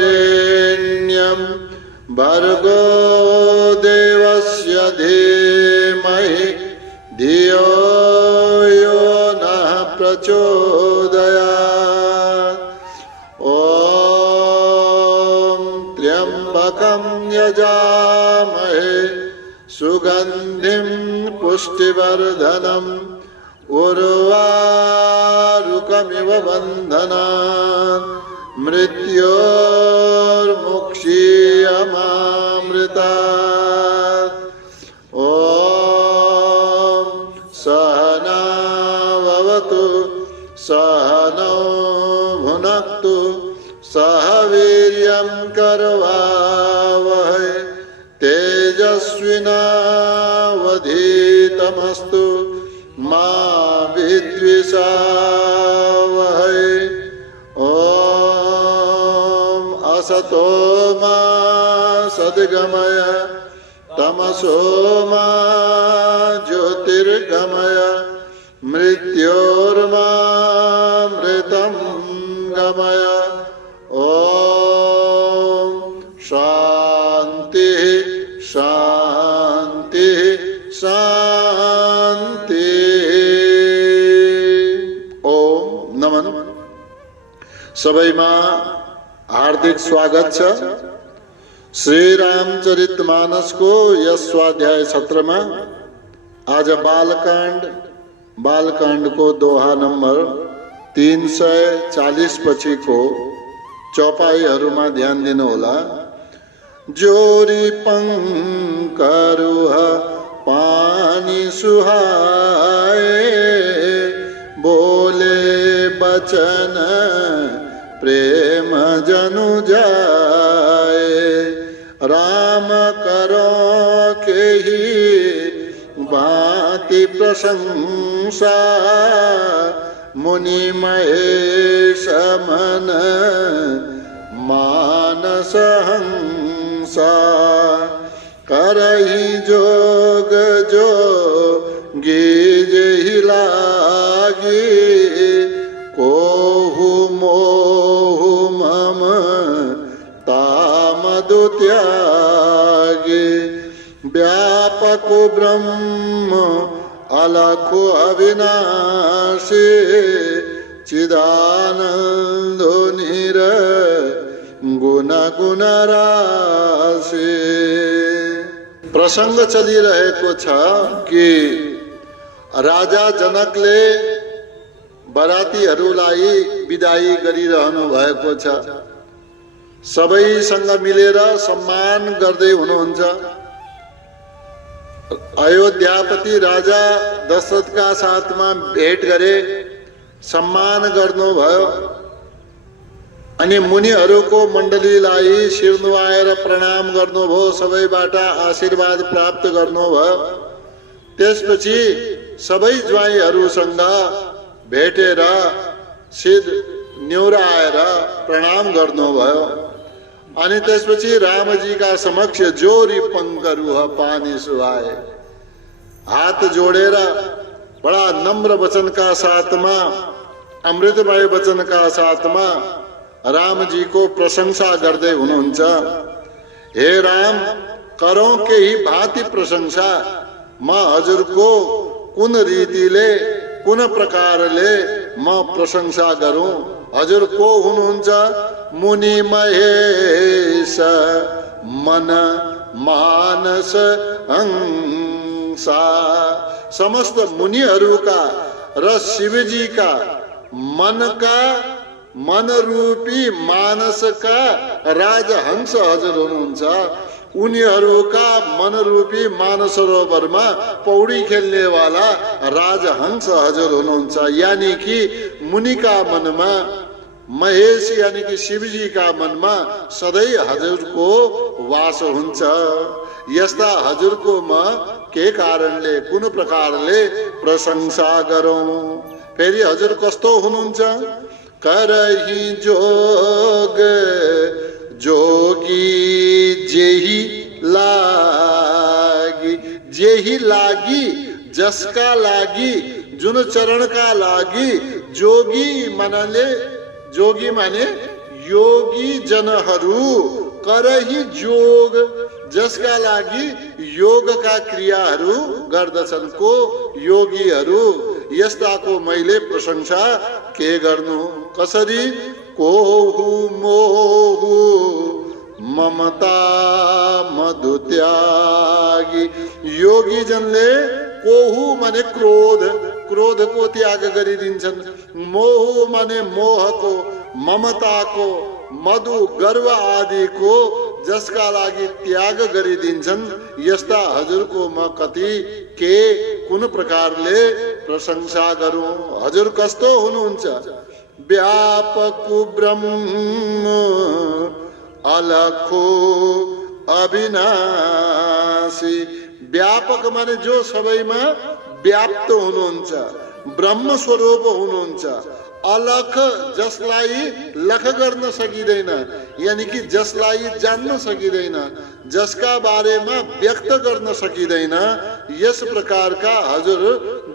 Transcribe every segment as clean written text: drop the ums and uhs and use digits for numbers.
तत्सवितुर्वरेण्यं भर्गो देवस्य धीमहि धियो यो नः प्रचोदयात्। ॐ त्र्यम्बकं यजामहे सुगन्धिं पुष्टिवर्धनम् उर्वारुकमिव बन्धनान् मृत्योर्मुक्षीयमामृतात्। ॐ सहनाववतु सहनौ भुनक्तु सह वीर्यं करवावहै तेजस्विनावधीतमस्तु मा विद्विषावहै। ॐ असतो मा सद्गमय तमसो मा ज्योतिर्गमय मृत्योर्मामृतं गमय। ॐ शान्ति शान्ति शान्ति। ओम नमन। सबैमा हार्दिक स्वागत छ। श्री रामचरितमानस को यस स्वाध्याय सत्र में आज बालकांड को दोहा नंबर 340 पछि को चौपाईहरुमा ध्यान दिनु होला। जोरी पंकरुह पानी सुहाए बोले बचन प्रेम जनु जाए। राम करो के ही भांति प्रशंसा मुनि महेश मन मानस हंसा। करहि जोग जोगी जेहि लागी कोहु मोहु मम तामदु त्यागे। व्यापक ब्रह्म अलखो अविनाशी चिदानंदो निर गुण गुण राशि। प्रसंग चलिरहेको छ कि राजा जनकले बरातीहरूलाई विदाई गरिरहनु भएको छ। सबैसँग मिलेर सम्मान गर्दै हुनुहुन्छ। अयोध्यापति राजा दशरथका साथमा भेट गरे, सम्मान गर्नुभयो। अनि मुनिहरूको मण्डलीलाई शिर नुहाएर प्रणाम गर्नुभयो, सबैबाट आशीर्वाद प्राप्त गर्नुभयो। त्यसपछि सबै ज्वाइँहरूसँग भेटेर शिर न्योराएर प्रणाम गर्नुभयो। अनि त्यसपछि रामजीका समक्ष जोरी पंकरुह पानी सुहाए, हात जोडेर बडा नम्र वचनका साथमा, अमृतमय वचनका साथमा रामजी को प्रशंसा गर्दै हुनुहुन्छ। हे राम, करौं केही भाँति प्रशंसा, म हजुरको कुन रीतिले कुन प्रकारले म प्रशंसा गरौं। हजुर को हुनुहुन्छ? मुनि महेश मन मानस हंसा। समस्त मुनिहरूका र शिवजीका मनका मनरूपी मानसका राजहंस हजुर हुनुहुन्छ। उनीहरूका मनरूपी मानस सरोवरमा पौडी खेल्नेवाला राजहंस हजुर हुनुहुन्छ। यानी कि मुनिका मनमा, महेश यानी कि शिवजीका मनमा सधैँ हजुरको वास हुन्छ। यस्ता हजुरको म के कारणले, कुन प्रकारले प्रशंसा गरौं? फेरि हजुर कस्तो हुनुहुन्छ? करही जोग जोगी जेही लागी, जेही लागी जसका लागि, जुन चरणका लागि जोगी मनले, जोगी माने योगी जनहरू, करही जोग जसका लागि योगका क्रियाहरू गर्दछन् को योगीहरू, यस्ताको मैले प्रशंसा के गर्नु? कसरी? कोहु मोहु ममता मधु त्यागी। योगी जनले कोहु माने क्रोध, क्रोधको त्याग गरिदिन्छन्। मोह माने मोहको, ममताको, मधु गर्व आदिको जसका लागि त्याग गरिदिन्छन्। यस्ता हजुरको म कति के कुन प्रकारले प्रशंसा गरौं? हजुर कस्तो हुनुहुन्छ? व्यापक ब्रह्म अलखो अविनाशी। व्यापक माने जो सबैमा व्याप्त हुनुहुन्छ, ब्रह्म स्वरूप हुनुहुन्छ। अलख जसलाई लख गर्न सकिँदैन, यानी कि जसलाई जान्न सकिँदैन, जसका बारेमा व्यक्त गर्न सकिँदैन, यस प्रकारका हजुर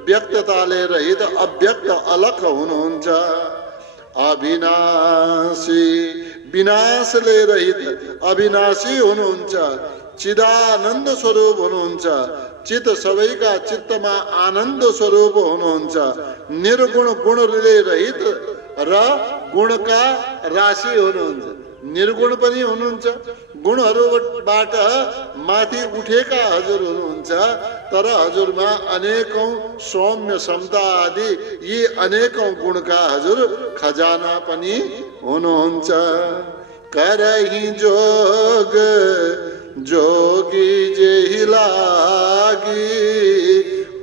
व्यक्तताले रहित अव्यक्त अलख हुनुहुन्छ। अविनाशी विनाशले रहित अविनाशी हुनुहुन्छ। चिदानन्द स्वरूप हुनुहुन्छ। चित्त सबैका चित्तमा आनन्द स्वरूप हुनुहुन्छ। निर्गुण गुणले रहित र गुणका राशि हुनुहुन्छ। निर्गुण पनि हुनुहुन्छ, गुणहरूबाट माथि उठेका हजुर हुनुहुन्छ। तर हजुरमा अनेकौं सौम्य समता आदि यी अनेकौं गुणका हजुर खजाना पनि हुनुहुन्छ। करही जोग जोगी जेहि लागी,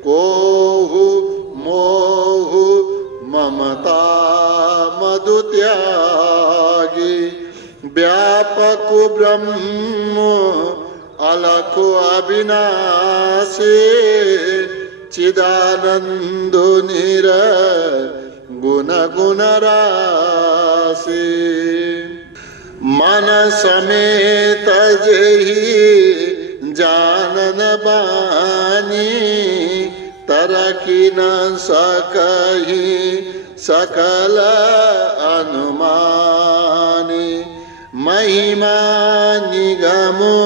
कोहु मोहु ममता मधु त्यागी। व्यापक ब्रह्म अलखो अविनाशी, चिदानंदो निर गुण गुण राशि। मन समेत जेहि जानन बानी, तरकी न सकहि सकल अनुमानी। महिमा निगमो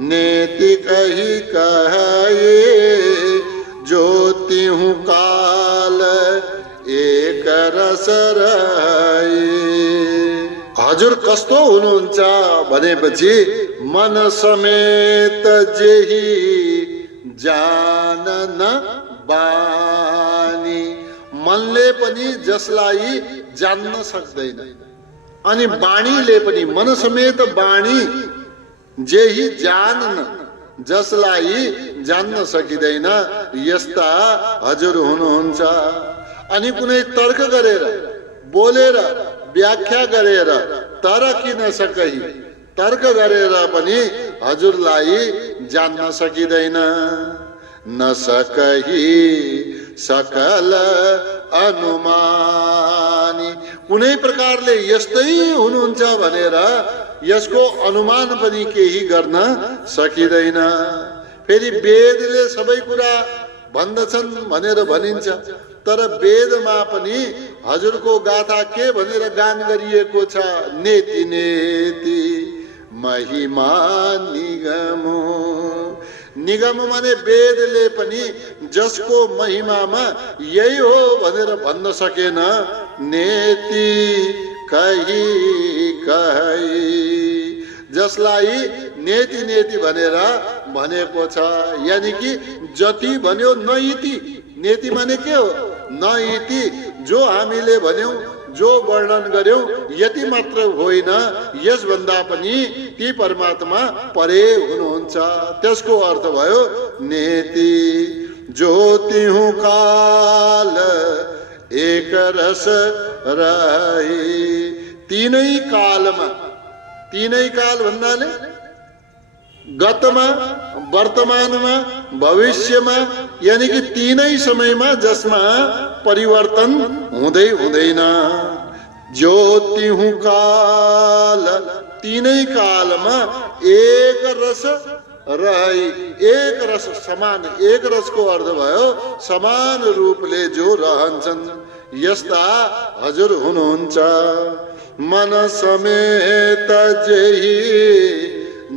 नेति कही कहे, ज्योति हूँ काल एक रस रहे। हजुर कस्तो हुनुहुन्छ भनेपछि मन समेत जेहि जानन बानी। मनले पनि जसलाई जान्न सक्दैन, अनि बाणीले पनि, मन समेत बाणी जेहि जानन जसलाई जान्न सकिँदैन, यस्ता हजुर हुनुहुन्छ। अनि कुनै तर्क गरेर, बोलेर, व्याख्या गरेर तर किन सकही, तर्क गरेर पनि हजुरलाई जान्न सकिँदैन। न सकही सकल अनुमानी। कुनै प्रकारले यस्तै हुनुहुन्छ भनेर यसको अनुमान पनि केही गर्न सकिँदैन। फेरि वेदले सबै कुरा भन्दछन् भनेर भनिन्छ, तर वेदमा पनि हजुरको गाथा के भनेर गान गरिएको छ? नेति नेति महिमा निगमो। निगम माने वेदले पनि जसको महिमामा यही हो भनेर भन्न सकेन। नेति कही कही, जसलाई नेति नेति भनेर भनेको छ। यानी कि जति भन्यो न इति। नेति माने के हो? न इति, जो हामीले भन्यौं जो वर्णन गर्यौ यति मात्र होइन, यसभन्दा पनि ती परमात्मा परे हुनुहुन्छ। त्यसको अर्थ भयो नेति ज्योति हूँ काल एक रस रही। तीनै कालमा, तीनै काल भन्नाले गतमा, वर्तमानमा, भविष्यमा, यानी कि तीनै समयमा जसमा परिवर्तन हुँदै हुँदैन। ज्योति हूँ काल, तीनै कालमा एक रस रही। एक रस समान, एक रसको अर्थ भयो समान रूपले जो रहन्छन्, यस्ता हजुर हुनुहुन्छ। मन समेत जेही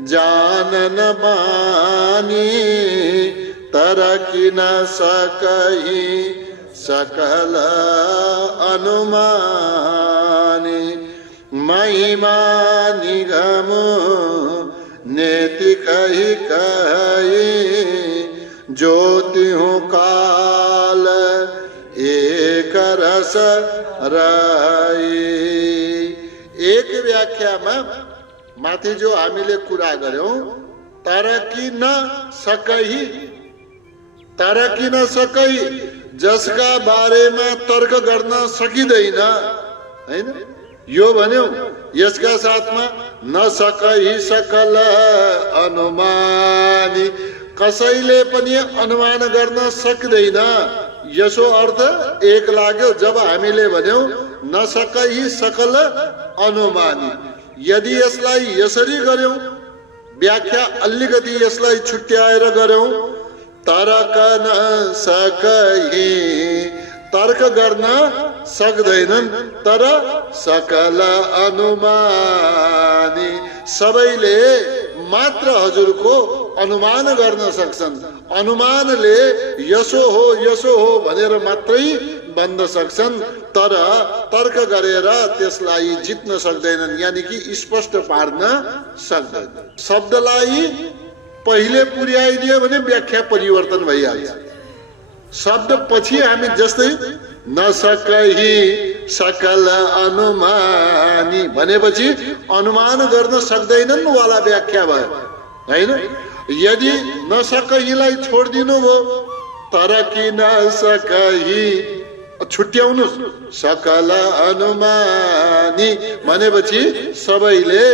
जानन बानी, तरकी न सकही सकल अनुमानी। महिमा निगम नेति कही कही, ज्योति हूँ काल एक रस रही। एक व्याख्यामा माथि जो हामीले कुरा गर्यौं, तरकी न सकही, तरकी न सकही, जसका बारेमा तर्क गर्न सकिँदैन, हैन, यो भन्यौ। यसका साथमा न सकही सकल अनुमानी, कसैले पनि अनुमान गर्न सक्दैन। यसो अर्थ एक लाग्यो जब हामीले भन्यौ न सकही सकल अनुमानी। यदि यसलाई यसरी गर्यौं, व्याख्या अलिकति यसलाई छुट्याएर गर्यौं, तर्क न सकही, तर्क गर्न सक्दैनन्, तर सकल अनुमानी, सबैले मात्र हजुरको अनुमान गर्न सक्छन्। अनुमानले यसो हो भनेर मात्रै भन्न सक्छन्, तर तर्क गरेर त्यसलाई जित्न सक्दैनन्, यानी कि स्पष्ट पार्न सक्दैनन्। शब्दलाई पहिले पुर्याइदियो भने व्याख्या परिवर्तन भइहाल्छ। शब्द पछि हामी जस्तै न सकही सकल अनुमानी भनेपछि अनुमान गर्न सक्दैनन् वाला व्याख्या भयो, हैन। यदि न सकहीलाई छोडिदिनु भो, तरकी न सकही छुट्याउनु, सकल अनुमानी भनेपछि सबैले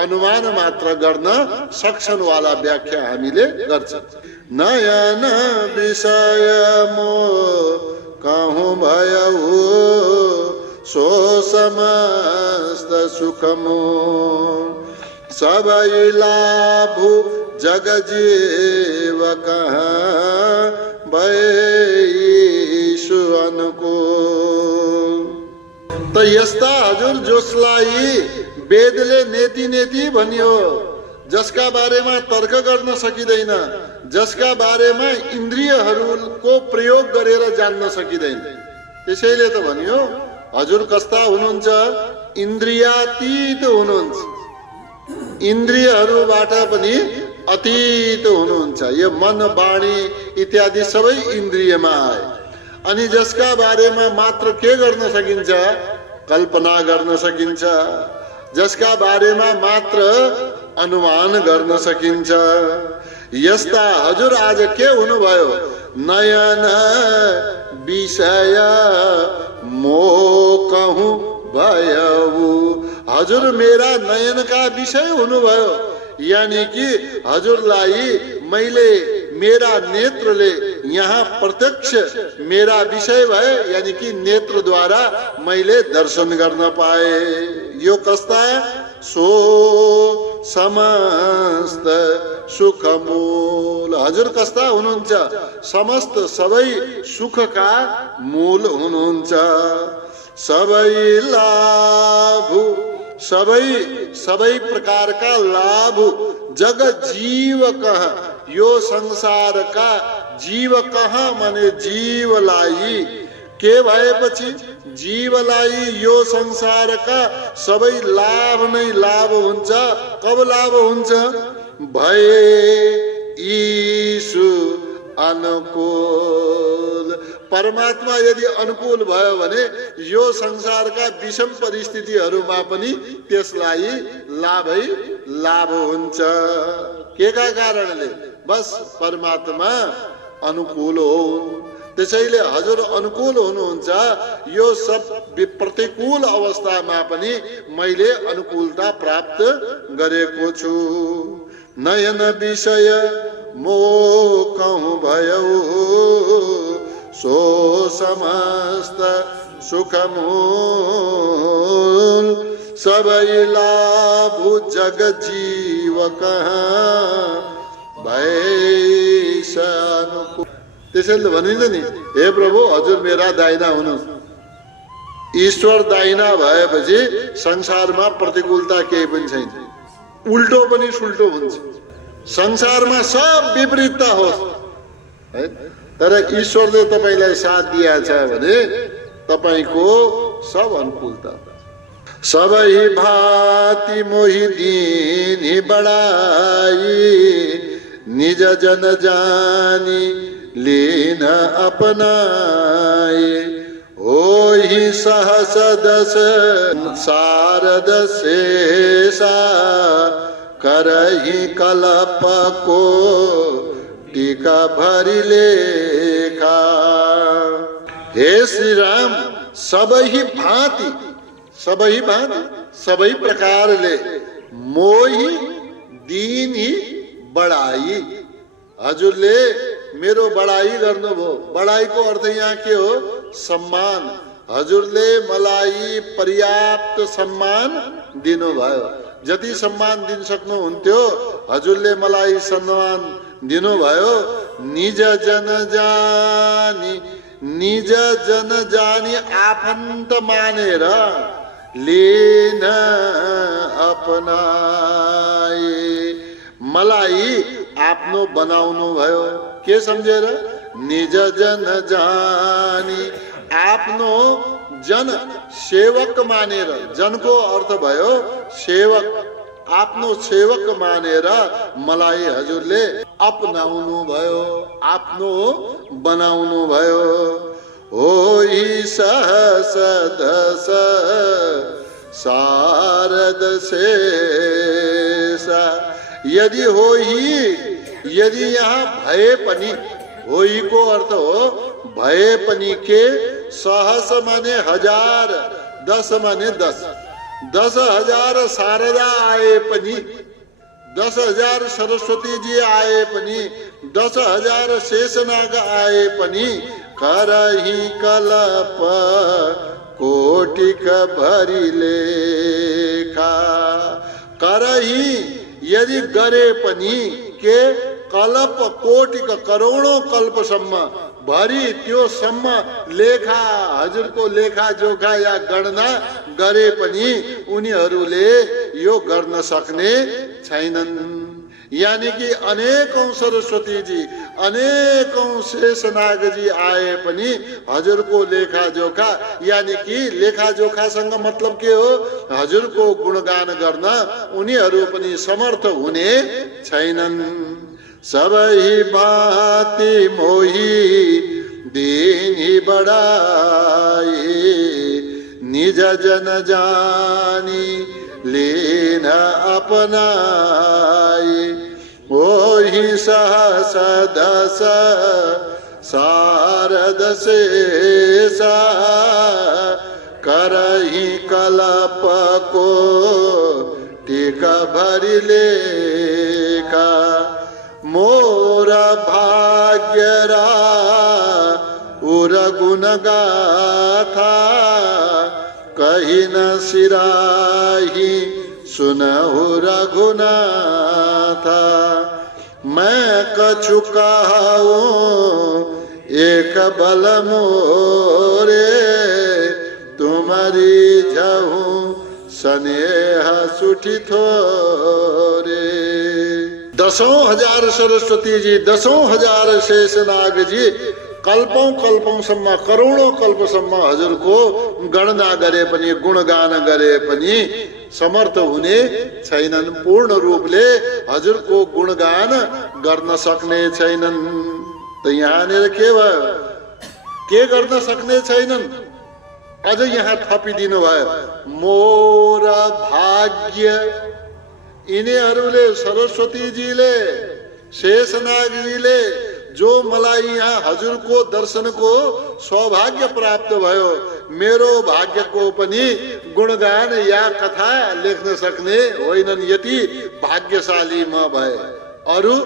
अनुमान मात्र गर्न सक्छन् वाला व्याख्या हामीले गर्छौं। नयन विषय मो कहूँ भयऊ, सो समस्त सुखमो, सबै लाभु जग जीव कहाँ भइसु अनुकूल। त यस्ता हजुर जसलाई वेदले नेति नेति भनियो, जसका बारेमा तर्क गर्न सकिँदैन, जसका बारेमा इन्द्रियहरूको प्रयोग गरेर जान्न सकिँदैन, त्यसैले त भनियो हजुर कस्ता हुनुहुन्छ, इन्द्रियातीत हुनुहुन्छ, इन्द्रियहरूबाट पनि अतीत हुनुहुन्छ। यो मन वाणी इत्यादि सबै इन्द्रियमा आए। अनि जसका बारेमा मात्र के गर्न सकिन्छ, कल्पना गर्न सकिन्छ, जसका बारेमा मात्र अनुमान गर्न सकिन्छ, यस्ता हजुर आज के हुनुभयो, नयन विषय मो कहूँ भयऊ, हजुर मेरा नयनका विषय हुनुभयो। यानी कि हजुरलाई मैले मेरा नेत्रले यहाँ प्रत्यक्ष मेरा विषय भए, यानी कि नेत्रद्वारा मैले दर्शन गर्न पाए। यो कस्ता सो समस्त सुख मूल, हजुर कस्ता हुनुहुन्छ, समस्त सबै सुखका मूल हुनुहुन्छ। सबै लाभ, सबै प्रकारका लाभ जग जीव कहाँ, यो संसारका जीव कहाँ माने जीवलाई, के भएपछि जीवलाई यो संसारका सबै लाभ नै लाभ हुन्छ। कब लाभ हुन्छ, भए ईशु अनुकूल, परमात्मा यदि अनुकूल भयो भने यो संसारका विषम परिस्थितिहरूमा पनि त्यसलाई लाभै लाभ हुन्छ। के का कारणले? बस परमात्मा अनुकूल हो। त्यसैले हजुर अनुकूल हुनुहुन्छ। यो सब प्रतिकूल अवस्थामा पनि मैले अनुकूलता प्राप्त गरेको छु। नयन विषय मोह कहूँ भयो सो समस्त सुख मूल सबै लाभ जग जीव कहाँ भैस अनुकूल। त्यसैले भनिन्छ नि, हे प्रभु हजुर मेरा दाहिना हुनुहोस्। ईश्वर दाहिना भएपछि संसारमा प्रतिकूलता केही पनि छैन, उल्टो पनि सुल्टो हुन्छ। संसारमा सब विपरीतता होस् है, तर ईश्वरले तपाईलाई साथ दिएको छ भने तपाईको सब अनुकूलता। सबै भाति मोहि दीनि बड़ाई निज जन जानी लीन अपनाई ओहि सहस दस शारद शेषा करहि कलप को टीका भरि लेखा। हे श्री राम, सबही भांति सबै प्रकारले मोही दीन ही बड़ाई। हजुरले मेरो बड़ाई गर्नुभयो। बड़ाईको अर्थ यहाँ के हो? सम्मान। हजुरले मलाई पर्याप्त सम्मान दिनुभयो। जति सम्मान दिन सक्नुहुन्थ्यो हजुरले मलाई सम्मान दिनुभयो। निज जन जानी आफन्त मानेर लेन अपनाए मलाई आफ्नो बनाउनु भयो। के सम्झेर? निज जन जानी, आफ्नो जन सेवक मानेर। जनको अर्थ भयो सेवक। आफ्नो सेवक मानेर मलाई हजुरले अपनाउनु भयो, आफ्नो बनाउनु भयो। होई सहस दस शारद शेषा। यदि होई, यदि यहाँ भए पनि, होई को अर्थ हो भए पनि के, सहस माने हजार, दस माने 10,000 शारदा आए पनि, 10,000 सरस्वती जी आए पनि, 10,000 शेषनाग आए पनि करही कलप कोटिक भरि लेखा। करही यदि गरे पनि के, कलप कोटिक करोडौं कल्पसम्म भरि त्यो सम्म लेखा, हजुरको लेखा जोखा या गणना गरे पनि उनीहरूले यो गर्न सक्ने छैनन्। यानी कि अनेकौं सरस्वती जी, अनेकौं शेषनाग जी आए पनि हजुरको लेखा जोखा, यानी कि लेखा जोखासँग मतलब के हो? हजुरको गुणगान गर्न उनीहरू पनि समर्थ हुने छैनन्। सबै भाति मोही दीनि बड़ाई निज जन जानी लीन अपनाई ओहि सहस दस शारद शेषा करहि कलप को टीका भरि लेखा। मोर भाग्यरा उर गुण गाथा कही न सिराही सुनहु रघुनाथा। मैं कछु कहूँ एक बल मोरे तुम्हारी जहूँ स्नेह सुठी थोरे। 10,000 सरस्वती जी, 10,000 शेषनाग जी कल्पौं कल्पौंसम्म, करोडौं कल्पसम्म हजुरको गणना गरे पनि, गुणगान गरे पनि समर्थ हुने छैनन्। पूर्ण रूपले हजुरको गुणगान गर्न सक्ने छैनन्। त यहाँनिर के भयो? के गर्न सक्ने छैनन्। अझ यहाँ थपिदिनु भयो, मोर भाग्य। यिनीहरूले सरस्वतीजीले, शेषनागजीले जो मलाई यहाँ हजुरको दर्शनको सौभाग्य प्राप्त भयो, मेरो भाग्यको पनि गुणगान या कथा लेख्न सक्ने होइनन्। यति भाग्यशाली म भए। अरु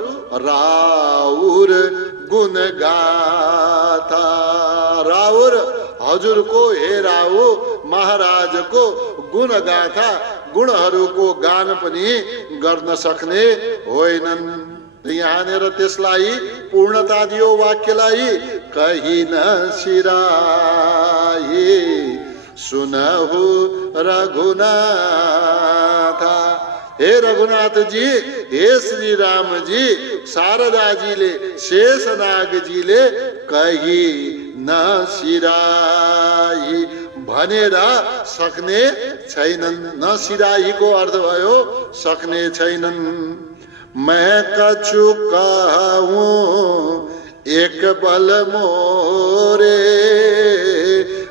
राउर गुण गाथा। राउर हजुरको, हे राउ महाराजको गुण गाथा, गुणहरूको गान पनि गर्न सक्ने होइनन्। यहाँनिर त्यसलाई पूर्णता दियो वाक्यलाई। कही न सिराही सुनहु रघुनाथ। हे रघुनाथ जी, हे श्री राम जी, शारदाजीले, शेषनागजीले कही न सिराही भनेर सक्ने छैनन्। न सिराहीको अर्थ भयो सक्ने छैनन्। मैं कछु कहूँ एक बल मोरे।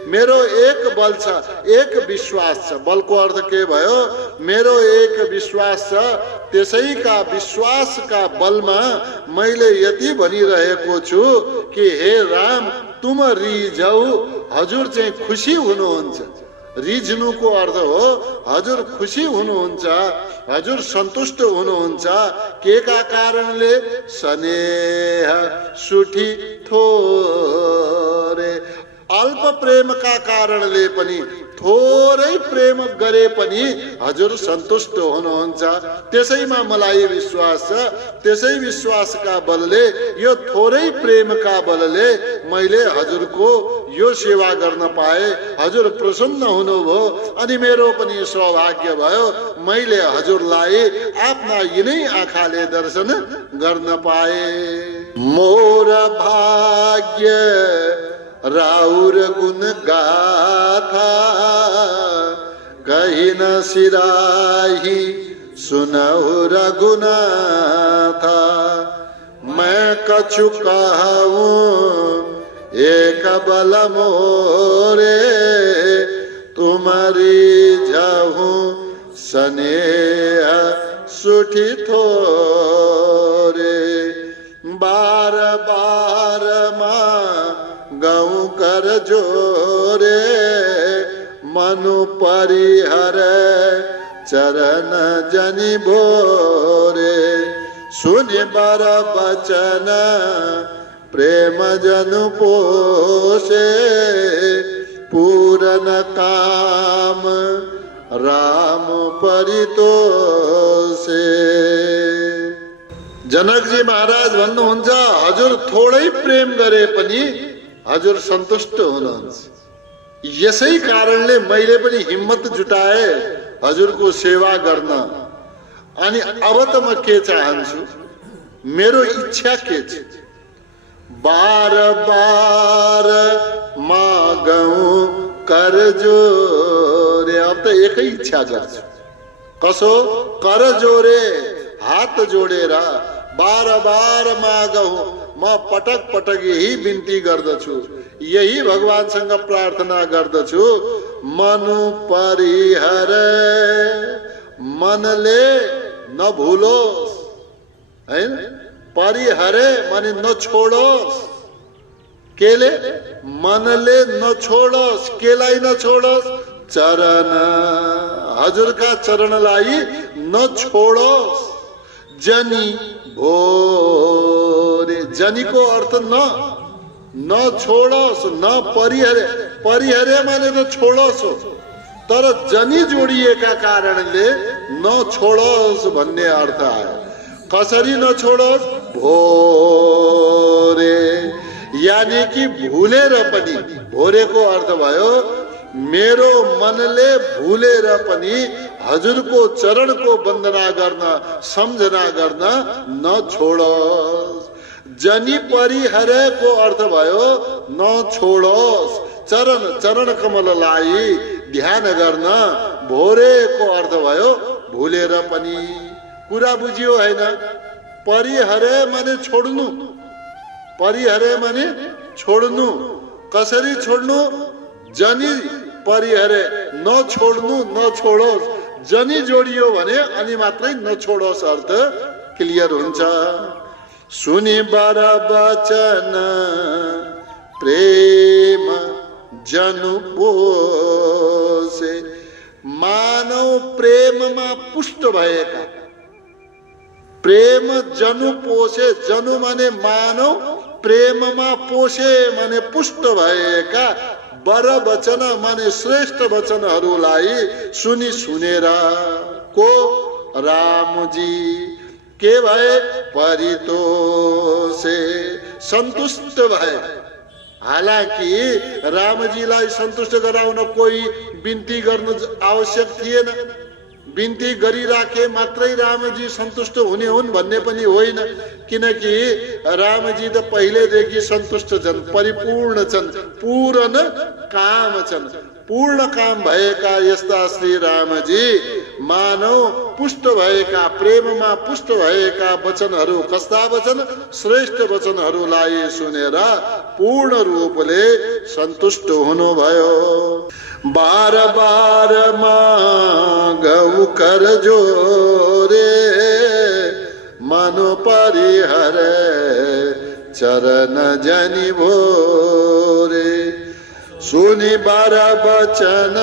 मेरो एक बल छ, एक विश्वास छ। बलको अर्थ के भयो? मेरो एक विश्वास छ, त्यसैका विश्वासका बलमा मैले यति भनिरहेको छु कि हे राम तुम रिझौ। हजुर चाहिँ खुसी हुनुहुन्छ। रिझ्नुको अर्थ हो हजुर खुसी हुनुहुन्छ, हजुर सन्तुष्ट हुनुहुन्छ। के का कारणले? स्नेह सुठी थोरे। अल्प प्रेमका कारणले पनि, थोरै प्रेम गरे पनि हजुर सन्तुष्ट हुनुहुन्छ। त्यसैमा मलाई विश्वास छ। त्यसै विश्वासका बलले, यो थोरै प्रेमका बलले मैले हजुरको यो सेवा गर्न पाए। हजुर प्रसन्न हुनुभयो अनि मेरो पनि सौभाग्य भयो। मैले हजुरलाई आफ्ना यिनै आँखाले दर्शन गर्न पाए। मोर भाग्य राउर गुण गाथा, कही न सिराही सुनहु रघुनाथ। मैं कछु कहूँ एक बल मोरे, तुम्हारी जाहूँ स्नेह सुठी थोरे। बार बार माँ गऊ कर जोरे, मनु परिहर चरण जनि भोरे। सुनि बर बचन प्रेम जनु पोषे, पूरन काम राम परितोषे। जनकजी महाराज भन्नुहुन्छ, हजुर थोरै प्रेम गरे पनि हजुर सन्तुष्ट हुनुहुन्छ। यसै कारणले मैले पनि हिम्मत जुटाए हजुरको सेवा गर्न। अनि अब त म के चाहन्छु, मेरो इच्छा के छ? बार बार मागौँ कर जोरे। अब त एकै इच्छा गर्छु। कसो? कर जोरे, हात जोडेर बार बार मागौँ। म पटक पटक यही बिन्ती गर्दछु, यही भगवानसँग प्रार्थना गर्दछु। मनु परिहर, मनले नभुलोस्, हैन? परिहरे माने नछोडोस्। केले? मनले नछोडोस्। केलाई नछोडोस्? चरण, हजुरका चरणलाई नछोडोस्। जनी भोरे, जनीको अर्थ न छोडोस्, न परिहरे। परिहरे माने त छोडोस् हो, तर जनी जोडिएका कारणले न छोडोस् भन्ने अर्थ आयो। कसरी नछोडोस्? भोरे, यानी कि भुलेर पनि। भोरेको अर्थ भयो मेरो मनले भुलेर पनि हजुरको चरणको वन्दना गर्न, सम्झना गर्न नछोडोस्। जनी परिहरेको अर्थ भयो नछोडोस्, चरण कमललाई ध्यान गर्न। भोरेको अर्थ भयो भुलेर पनि। कुरा बुझियो हैन? परिहरे माने छोड्नु, परिहरे माने छोड्नु। कसरी छोड्नु? जनी परिहरे नछोड्नु, नछोडोस्। जनी जोडियो भने अनि मात्रै नछोडोस् अर्थ क्लियर हुन्छ। सुनि बर वचन प्रेम जनु पोषे। मानव प्रेममा पुष्ट भएका, प्रेम जनु पोषे, जनु माने मानव, प्रेममा पोषे माने पुष्ट भएका वर वचन माने श्रेष्ठ वचनहरूलाई सुनि सुनेर को रामजी के भए? परितोषे, सन्तुष्ट भए। हालांकि रामजीलाई सन्तुष्ट गराउन कोही बिन्ती गर्नु आवश्यक थिएन। बिन्ती गरिराखे मात्रै रामजी सन्तुष्ट हुने हुन् भन्ने पनि होइन, किनकि रामजी त पहिलेदेखि सन्तुष्ट छन्, परिपूर्ण छन्, पूर्ण काम छन्। पूर्ण काम भएका यस्ता श्री रामजी मानव पुष्ट भएका, प्रेममा पुष्ट भएका वचनहरू, कस्ता वचन? श्रेष्ठ वचनहरूलाई सुनेर पूर्ण रूपले सन्तुष्ट हुनुभयो। बार बार मागौ कर जोरे, मनो परिहरे चरण जनि भोरे। सुनि बर वचन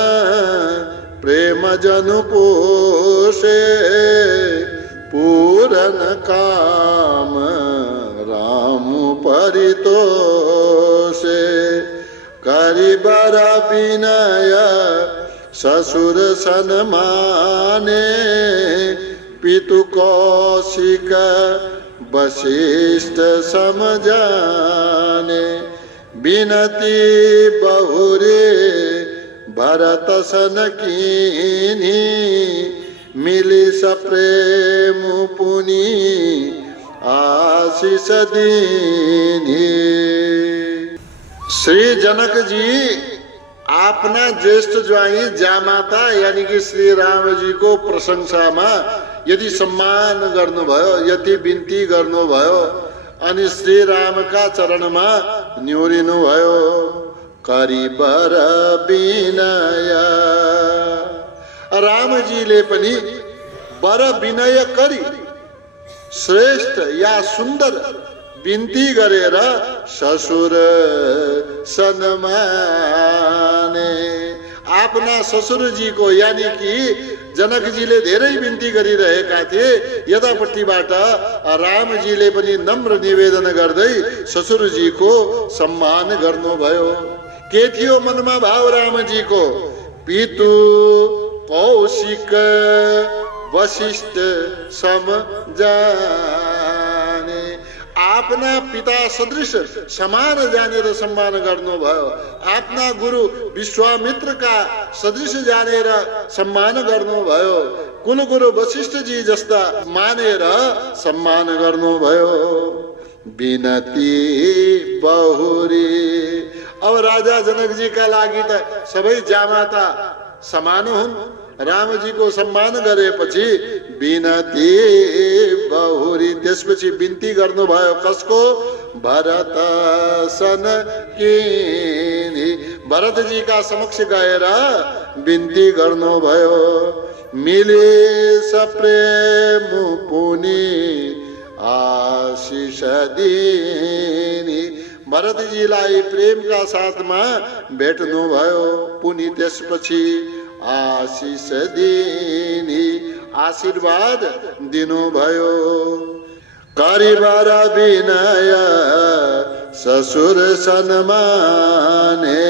प्रेम जनु पोषे, पूरन काम राम परितोषे। करि बर विनय ससुर सन्माने, पितु कौशिक वशिष्ठ समझाने। बिनती बहुरे भरत सन कीनी, मिली सप्रेम पुनि आशीष दीनी। श्री जनक जी अपना ज्येष्ठ ज्वाइँ जामाता यानी कि श्री राम जी को प्रशंसामा यदि सम्मान गर्नुभयो, यति बिन्ती गर्नुभयो अनि श्री रामका चरणमा न्योरिनु भयो। करि बर विनय, रामजीले पनि वर विनय करी श्रेष्ठ या सुन्दर बिन्ती गरेर ससुर सन्माने। आफ्ना ससुरजीको यानी कि जनकजीले धेरै बिन्ती गरिरहेका थिए, यतापट्टिबाट रामजीले पनि नम्र निवेदन गर्दै ससुरजीको सम्मान गर्नुभयो। के थियो मनमा भाव रामजीको? पितु कौशिक वशिष्ठ समझाने, आफ्ना पिता सदृश समान जानेर सम्मान गर्नुभयो। आफ्ना गुरु विश्वामित्रका सदृश जानेर सम्मान गर्नुभयो। कुलगुरु वशिष्ठजी जस्ता मानेर सम्मान गर्नुभयो। बिनती बहुरी, अब राजा जनकजीका लागि त सबै जामाता समान हुन्। रामजीको सम्मान गरेपछि बिनती बहुरी, त्यसपछि बिन्ती गर्नुभयो। कसको? भरत सन कीनी, भरतजीका समक्ष गएर बिन्ती गर्नुभयो। मिले सप्रेम पुनि आशीष दीनी, भरतजीलाई प्रेमका साथमा भेट्नुभयो। पुनि त्यसपछि आशीष दिनी, आशीर्वाद दिनुभयो। करि बर विनय ससुर सन्माने,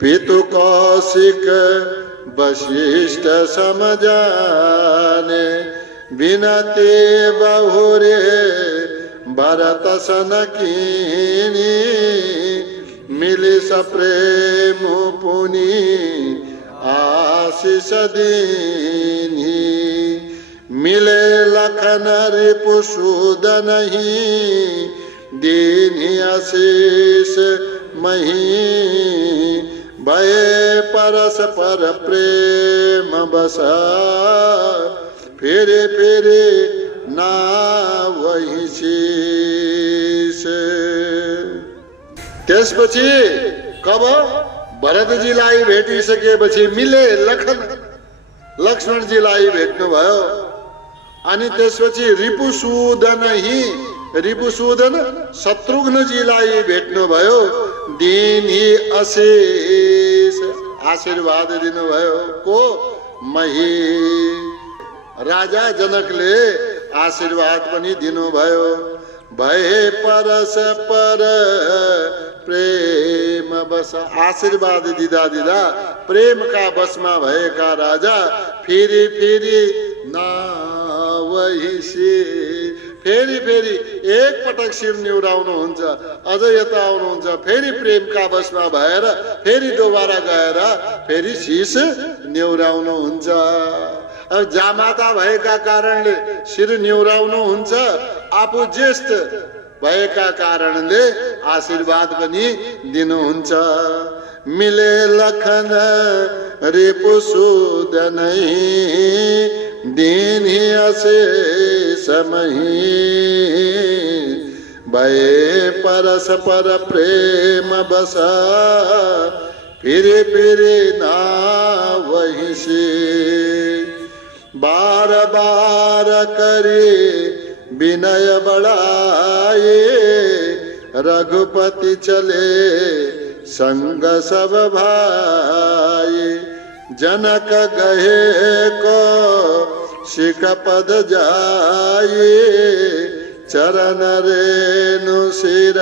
पितु कौशिक वशिष्ठ समझाने। बिनती बहुरे भरत सन कीनी, मिली सप्रेम पुनि आशीष दीनी। मिले लखन रिपु सूदनहि, दीनी आशीष मही। भये परस्पर प्रेम बसा, फेरे फेरे ना वही शीश। त्यसपछि कब भरतजीलाई भेटिसकेपछि मिले लक्ष्मणजीलाई भेट्नुभयो। अनि त्यसपछि रिपुसूदन शत्रुघ्नजीलाई भेट्नुभयो। दिनी अशेष आशीर्वाद दिनुभयो। को? मही राजा जनकले आशीर्वाद पनि दिनुभयो। भए परस्पर प्रेम बस आशीर्वाद दिँदा दिँदा प्रेमका बसमा भएका राजा फेरि नवहिसे फेरि एक पटक शिर निहुराउनुहुन्छ, अझ यता आउनुहुन्छ, फेरि प्रेमका बसमा भएर फेरि दोबारा गएर फेरि शीश निहुराउनुहुन्छ। अब जामाता भएका कारणले शिर निहुराउनुहुन्छ, आफू ज्येष्ठ भएका कारणले आशीर्वाद पनि दिनुहुन्छ। मिले लखन रिपुसूदनै दिनी अशेष मही भए परस्पर प्रेम बसा फिरे ना वहीं से बार बार करे विनय बढ़ाए रघुपति चले संग सब भाई जनक गहे को शिखपद जाए चरण रेणु सिर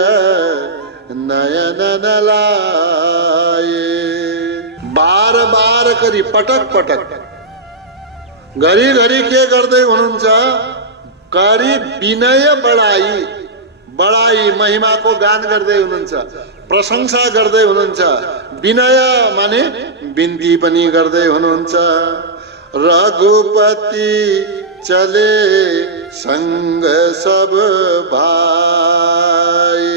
नयन नलाए। बार बार करी पटक घरी घरी के गर्दै हुनुहुन्छ? करी विनय बढाई महिमाको गान गर्दै हुनुहुन्छ, प्रशंसा गर्दै हुनुहुन्छ। विनय माने बिन्ती पनि गर्दै हुनुहुन्छ। रघुपति चले संग सब भाई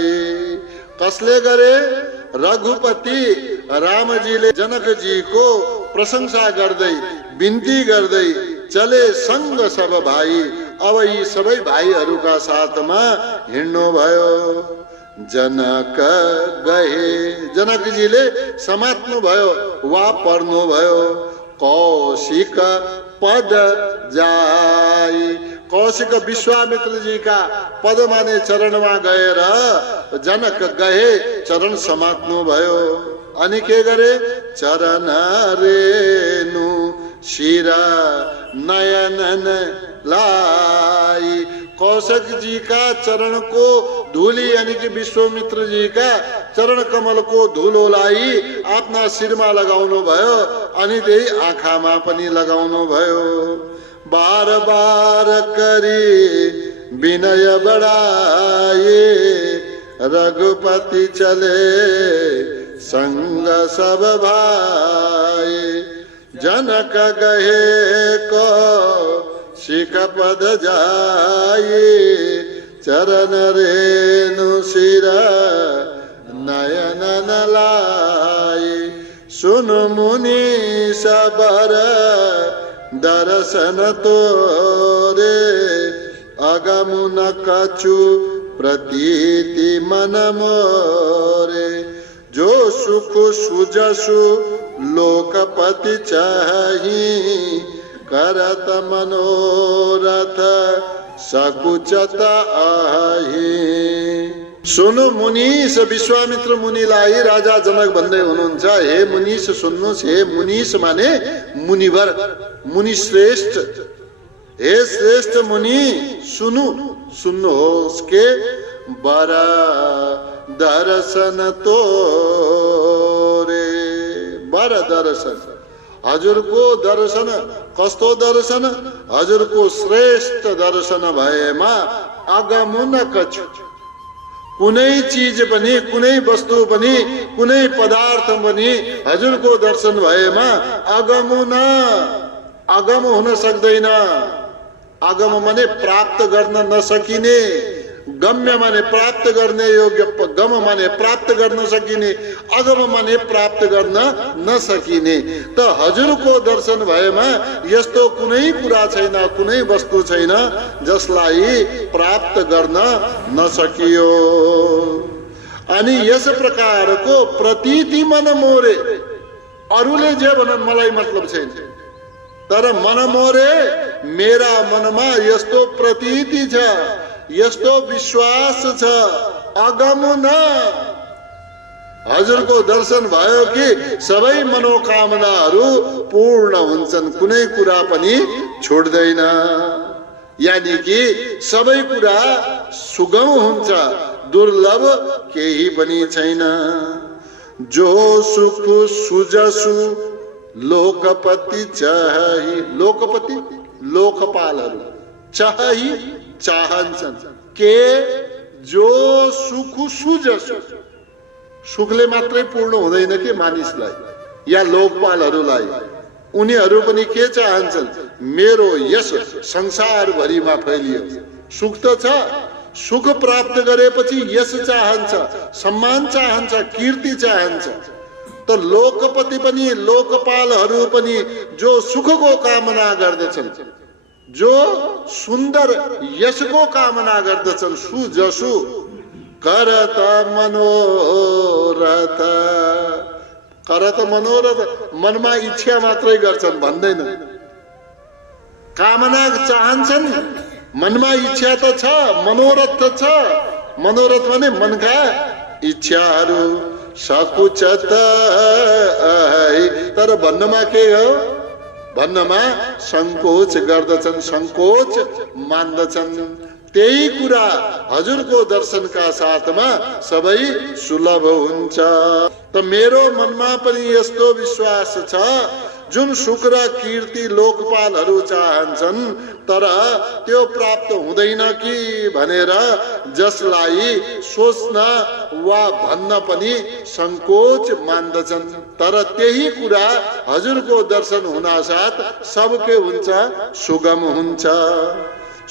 कसले गरे? रघुपति रामजीले जनकजीको प्रशंसा गर्दै बिन्ती गर्दै चले संग सब भाइ। अब यी सबै भाइहरूका साथमा हिँड्नु भयो। जनक गए जनकजीले समात्नु भयो वा पर्नु भयो। कौशिक पद जाई कौशिक विश्वामित्रजीका पद माने चरणमा गएर जनक गए चरण समात्नु भयो। अनि के गरे? चरण रेणु शिरा नयनन लाई कौशिक जी का चरण को धूली यानी कि विश्वामित्र जी का चरण कमल को धूलोलाई आफ्ना शिरमा लगाउनु भयो अनि त्यही आँखामा पनि लगाउनु भयो। बार बार करी विनय बढाए रघुपति चले संग सब भाई। जनक गहे को शिखपद जाए चरण रेणु शिरा नयन नलाए। सुन मुनि सबर दर्शन तोरे अगमु न कछु प्रतीति मन मोरे। जो सुख सुजसु लोकपति चाही करत मनोरथ सकुचत आही। सुनु मुनीस विश्वामित्र मुनिलाई राजा जनक भन्दै हुनुहुन्छ, हे मुनीस सुन्नुहोस्। हे मुनीस माने मुनिवर मुनि श्रेष्ठ। हे श्रेष्ठ मुनि सुन्नुहोस् के बरा दर्शन तोरे। बर दर्शन हजुरको दर्शन कस्तो दर्शन? हजुरको श्रेष्ठ दर्शन भएमा अगमु न कछु कुनै चीज पनि कुनै वस्तु पनि कुनै पदार्थ पनि हजुरको दर्शन भएमा अगमु न अगम हुन सक्दैन। अगम माने प्राप्त गर्न नसकिने, गम्य माने प्राप्त गर्ने योग्य, गम माने प्राप्त गर्न सकिने, अगम माने प्राप्त गर्न नसकिने। त हजुरको दर्शन भएमा यस्तो कुनै कुरा छैन, कुनै वस्तु छैन जसलाई प्राप्त गर्न नसकियो। अनि यस प्रकारको प्रतीति मन मोरे। अरूले जे भनन् मलाई मतलब छैन, तर मन मोरे मेरा मनमा यस्तो प्रतीति छ, यस्तो विश्वास छ, अगम न। हजुरको दर्शन भयो कि सबै मनोकामनाहरू पूर्ण हुन्छन्, कुनै कुरा पनि छोड्दैन। यानी कि सबै कुरा सुगम हुन्छ, दुर्लभ केही पनि छैन। जो सुख सुजसु लोकपति चाही, लोकपति लोकपालहरू चाही चाहन्छन् के जो सुख सुजसु। सुखले मात्रै पूर्ण हुँदैन के मानिसलाई या लोकपालहरूलाई, उनीहरू पनि के चाहन्छन्, मेरो यस संसारभरिमा फैलियो। सुख त छ, सुख प्राप्त गरेपछि यस चाहन्छ, सम्मान चाहन्छ, कीर्ति चाहन्छ। त लोकपति पनि लोकपालहरू पनि जो सुखको कामना गर्दछन्, जो सुन्दर यशको कामना गर्दछन्, सुजसु करत मनोरथ। करत मनोरथ मनमा इच्छा मात्रै गर्छन् भन्दैन, कामना चाहन्छन्, मनमा इच्छा त छ, मनोरथ त छ। मनोरथ भने मनका इच्छाहरू सकुचत, तर भन्नमा के हो, भन्नमा संकोच गर्दछन्, संकोच मान्दछन्। त्यही कुरा हजुरको दर्शनका साथमा सबै सुलभ हुन्छ। त मेरो मनमा पनि यस्तो विश्वास छ, जुन सुख र कीर्ति लोकपालहरू चाहन्छन्, तर त्यो प्राप्त हुँदैन कि भनेर जसलाई सोच्न वा भन्न पनि संकोच मान्दछन्। तर त्यही कुरा हजुरको दर्शन हुनासाथ सबके हुन्छ, सुगम हुन्छ।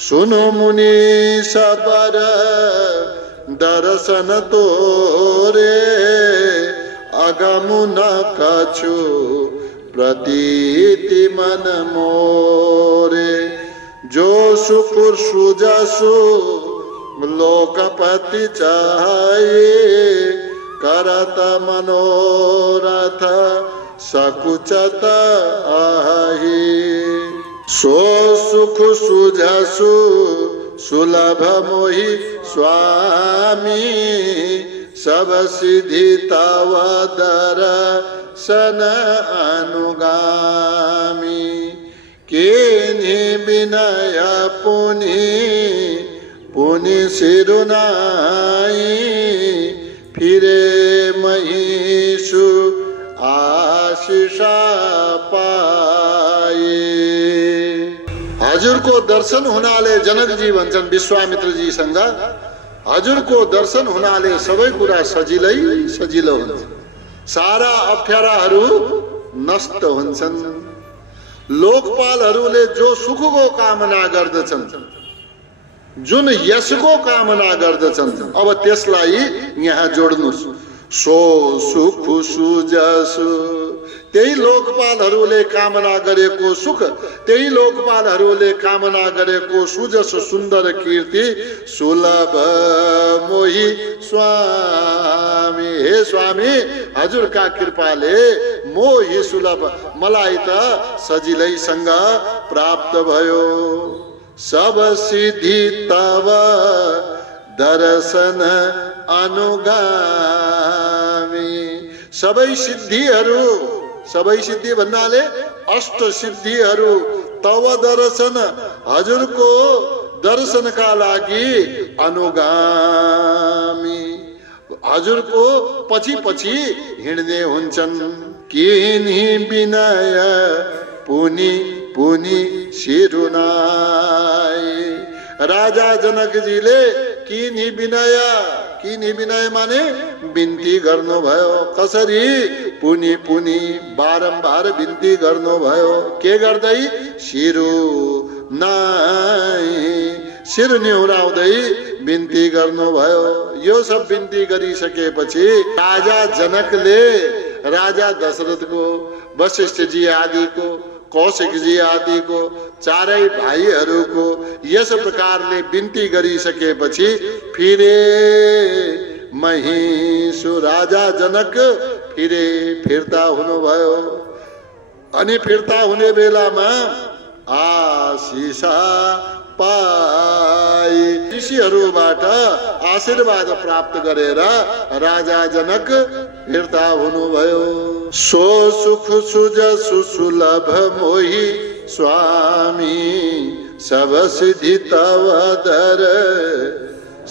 सुनो मुनि सबर दर्शन तोरे, अगम न कछु प्रतीति मन मोरे। जो सुख सुजसु लोकपति चाहे, करत मनोरथ सकुचत आही। सो सुख सुजसु सुलभ मोहि स्वामी, सब सिद्धि तव दर्शन अनुगामी। केनि विनय पुनि पुनि सिरुनाई, फिरे महिषु आशीषा पाए। हजुरको दर्शन हुनाले जनकजी भन्छन् विश्वामित्रजीसँग, हजुरको दर्शन हुनाले सबै कुरा सजिलै सजिलो हुन्छ, सारा अप्ठ्याराहरू नष्ट हुन्छन्। लोकपालहरूले जो सुखको कामना गर्दछन्, जुन यशको कामना गर्दछन्, अब त्यसलाई यहाँ जोड्नुस्। सो सुख सुजसु, त्यही लोकपालहरूले कामना गरेको सुख, त्यही लोकपालहरूले कामना गरेको सुजस सुन्दर कीर्ति, सुलभ मोहि स्वामी। हे स्वामी, हजुरका कृपाले मोहि सुलभ, मलाई त सजिलैसँग प्राप्त भयो। सब सिद्धि तव दर्शन अनुगामी। सबै सिद्धिहरू, सबै सिद्धि भन्नाले अष्ट सिद्धिहरू तव दर्शन, हजुरको दर्शनका लागि अनुगामी, हजुरको पछि पछि हिँड्ने हुन्छन्। किन्ही विनय पुनि पुनि सिरुनाई। राजा जनकजीले किन्ही विनय, किन्ही विनय माने बिन्ती गर्नुभयो। कसरी? पुनि पुनि बारम्बार बिन्ती गर्नुभयो। के गर्दै? शिरु नाई, शिर निहुराउँदै बिन्ती गर्नुभयो। यो सब बिन्ती गरिसकेपछि राजा जनकले राजा दशरथको, वशिष्ठजी आदिको, कौशिकजी आदिको, चारै भाइहरूको यस प्रकारले बिन्ती गरिसकेपछि फिरे महिषु राजा जनक फिरे फिर्ता हुनुभयो। अनि फिर्ता हुने बेलामा आशिषा पाई ऋषिहरूबाट आशीर्वाद प्राप्त गरेर राजा जनक फिर्ता हुनुभयो। सो सुख सुज सुसुलभ मोही स्वामी सब सिद्धि तव दर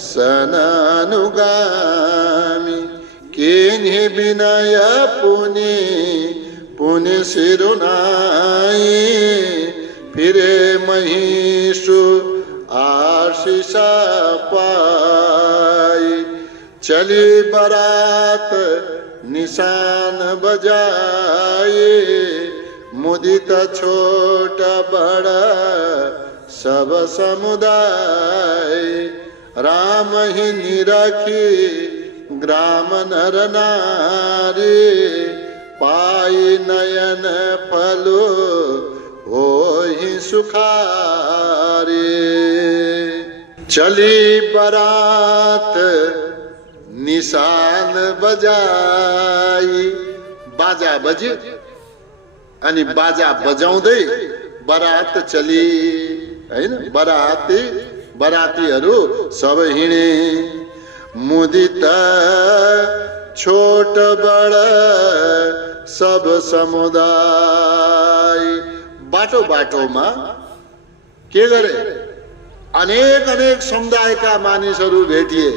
सनानुगामी। केन्हि विनय पुनि पुनि सिरुनाई फिरे महिषु आशीषा पाई। चली बरात निशान बजाए मुदित छोट बड़ा सब समुदाय। राम ही निरखी ग्राम नर नारी पाई नयन फलो होहि सुखारे। चली बरात निशान बजाई बाजा बजे अनि बाजा बजाउँदै बरात चली हैन। बरातीहरू सब हिँडे मुदित छोट बडा सब समुदाय। बाटो बाटोमा के गरे अनेक अनेक समुदायका मानिसहरू भेटिए।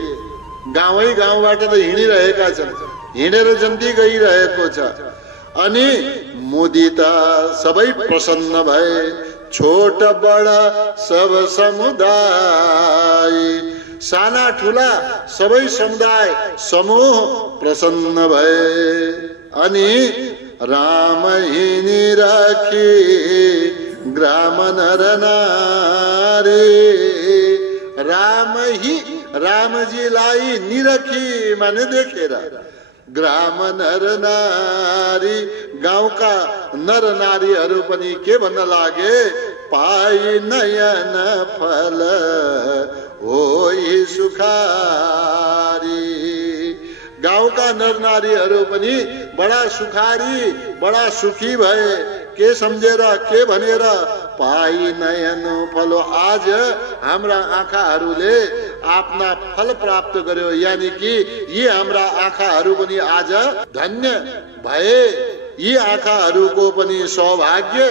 गाउँै गाउँबाट त हिँडिरहेका छन्, हिँडेर जन्ती गइरहेको छ। अनि मुदिता सबै प्रसन्न भए छोट बडा सब समुदाय। साना ठुला सबै समुदाय समूह प्रसन्न भए। अनि राम हिँडी राखी ग्राम नर नारी। रामजीलाई निरखी माने देखेर ग्राम नर नारी गाउँका नर नारीहरू पनि के भन्न लागे पाई नयन फल होई सुखारी। गाउँका नर नारीहरू पनि बडा सुखारी बडा सुखी भए। के सम्झेर के भनेर पाई नयन फलो। आज हाम्रा आँखाहरूले आफ्ना फल प्राप्त गर्यो, यानी कि यी हाम्रा आँखाहरू पनि आज धन्य भए। यी आँखाहरूको पनि सौभाग्य,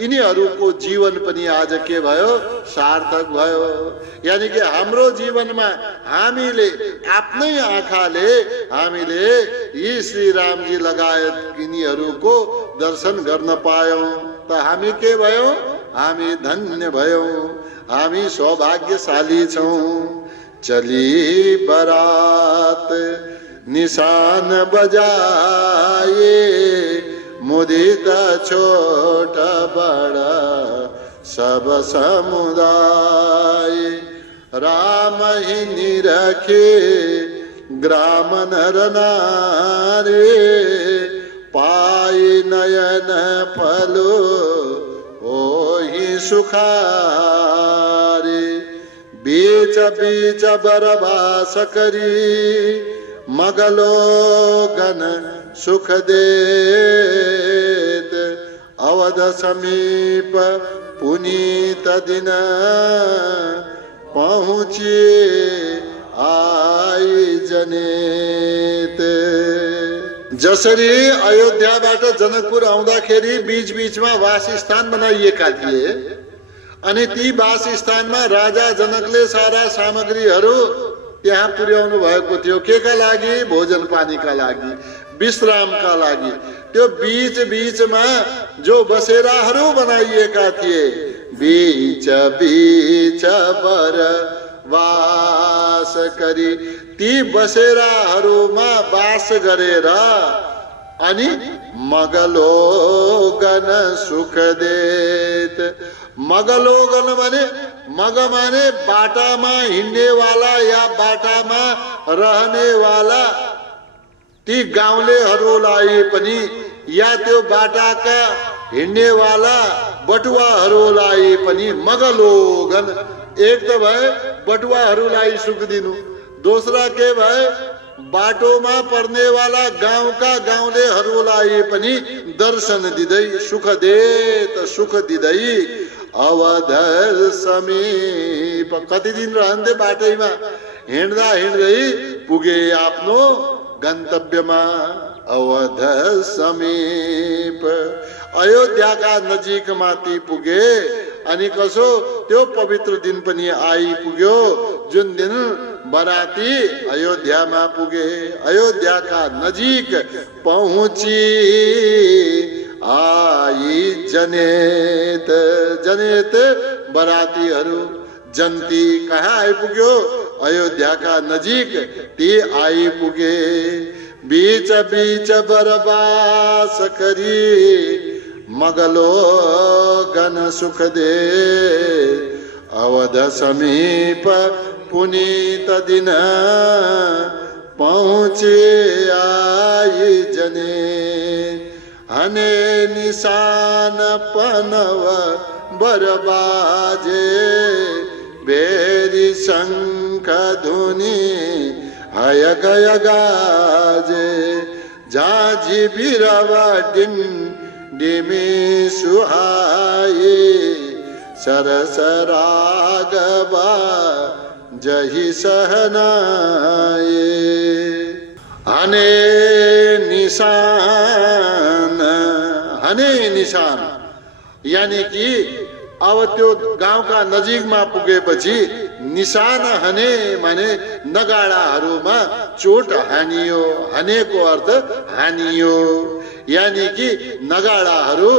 यिनीहरूको जीवन पनि आज के भयो सार्थक भयो। यानी कि हाम्रो जीवनमा हामीले आफ्नै आँखाले हामीले यी श्री रामजी लगायत यिनीहरूको दर्शन गर्न पायौं त हामी के भयौं? हामी धन्य भयौं, हामी सौभाग्यशाली छौं। चली बरात निशान बजाए मुदित छोट बड़ा सब समुदाय। राम ही निरखे ग्राम नर नारी पाई नयन फलो होहि सुखारी। बीच बीच बरवास करी मगलो गन सुख देत। अवध समीप पुनीत दिन पहुँचे आई जनेत। जसरी अयोध्याबाट जनकपुर आउँदाखेरि बीच बीचमा वासस्थान बनाइएका थिए अनि ती वासस्थानमा राजा जनकले सारा सामग्रीहरू त्यहाँ पुर्याउनु भएको थियो। केका लागि? भोजन पानीका लागि, विश्रामका लागि। त्यो बीच बीचमा जो बसेराहरू बनाइएका थिए, बीच बीच बर वास करी ती बसेराहरूमा वास गरेर अनि मगलोगन सुख देत। मगलोगन भने मग माने बाटामा हिँड्ने वाला या बाटामा रहने वाला ती गाउँलेहरूलाई पनि या त्यो बाटाका हिँड्ने वाला बटुवाहरूलाई पनि मगलोगन। एक त भए बटुवाहरूलाई सुख दिनु, दोस्रा के भए बाटोमा पर्नेवाला गाउँका गाउँलेहरूलाई पनि दर्शन दिँदै सुख दे त सुख दिँदै अवध समीप। कति दिन रहन्थे बाटैमा, हिँड्दा हिँड्दै पुगे आफ्नो गन्तव्यमा। अवध समीप, अयोध्याका नजिक माथि पुगे। अनि कसो त्यो पवित्र दिन पनि आइपुग्यो जुन दिन बराती अयोध्यामा पुगे। अयोध्याका नजिक पहुँची आई जनेत। जनेत बरातीहरू। जन्ती कहाँ आइपुग्यो? अयोध्याका नजिक ती आइपुगे। बीच बीच बरबास करी मगलो गन सुख दे। अवध समीप पुनीत दिन पहुँचे आई जने। हने निशान पनव बरबाजे बेरी शंख धुनी हय गय गाजे। झाझी बिरवा डिन डिमी सुहाए सरस रागवा जही सहनाए। हने निशान, हने निशान यानी कि अब त्यो गाउँका नजिकमा पुगेपछि निशान हने माने नगाडाहरूमा चोट हानियो। हनेको अर्थ हानियो, यानी कि नगाडाहरू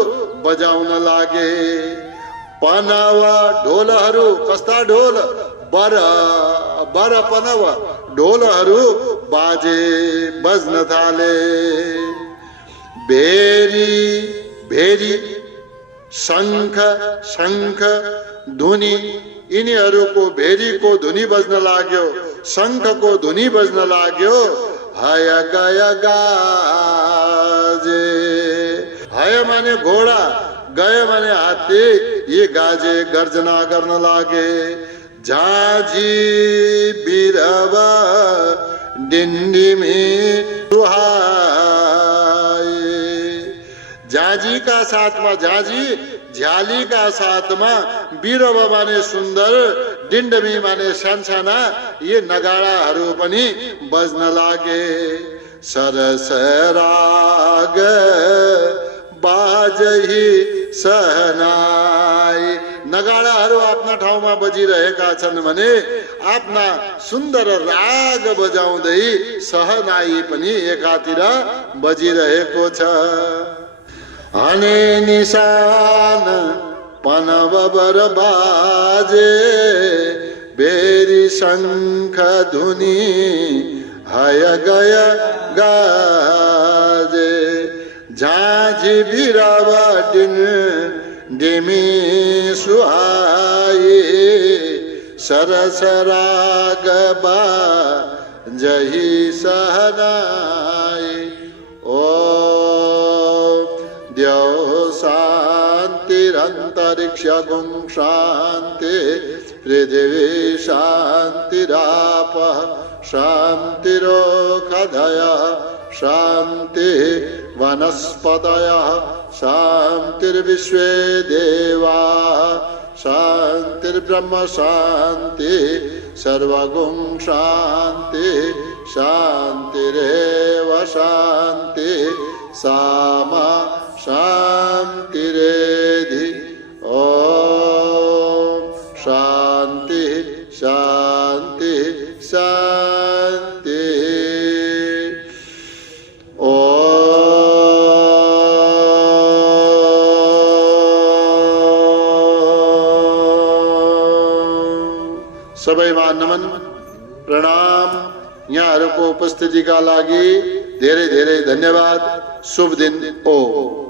बजाउन लागे। पनव ढोलहरू, कस्ता ढोल? बर बर पनव ढोलहरू बाजे बज्न थाले। भेरी भेरी शंख शंख धुनी, यिनीहरूको भेरीको धुनी बज्न लाग्यो, शंखको धुनी बज्न लाग्यो। हय गय गाजे। हय माने घोडा, गय माने हात्ती, ये गाजे गर्जना गर्न लागे। झाझी बिरवा डिन्डिमी सुहाए। झाजी का साथमा, झाजी झ्याली का साथमा, बिरवा माने सुन्दर, डिन्डमी माने सानसाना, ये नगाडाहरू पनि बज्न लागे। सरस राग बाजही सहनाई। नगाडाहरू आफ्ना ठाउँमा बजिरहेका छन् भने आफ्ना सुन्दर राग बजाउँदै सहनाई पनि एकातिर बजिरहेको छ। हने निशान पनव बर बाजे बेरी शंख धुनी हय गय गाजे। झाझी बिरवा डिन डिमी सुहाए सरस राग बाजही सहनाई। द्यौ शान्तिरन्तरिक्ष गुं शान्ति पृथिवी शान्तिरापः शान्तिरोषधयः शान्ति वनस्पतयः शान्तिर्विश्वे देवाः शान्तिर्ब्रह्म शान्ति सर्वगुं शान्ति शान्तिरेव शान्ति सामा शान्तिरेधि। ओम शान्ति शान्ति शान्ति। सबैमा नमन प्रणाम। यहाँहरूको उपस्थितिका लागि धेरै धेरै धन्यवाद। शुभ दिन। ओम।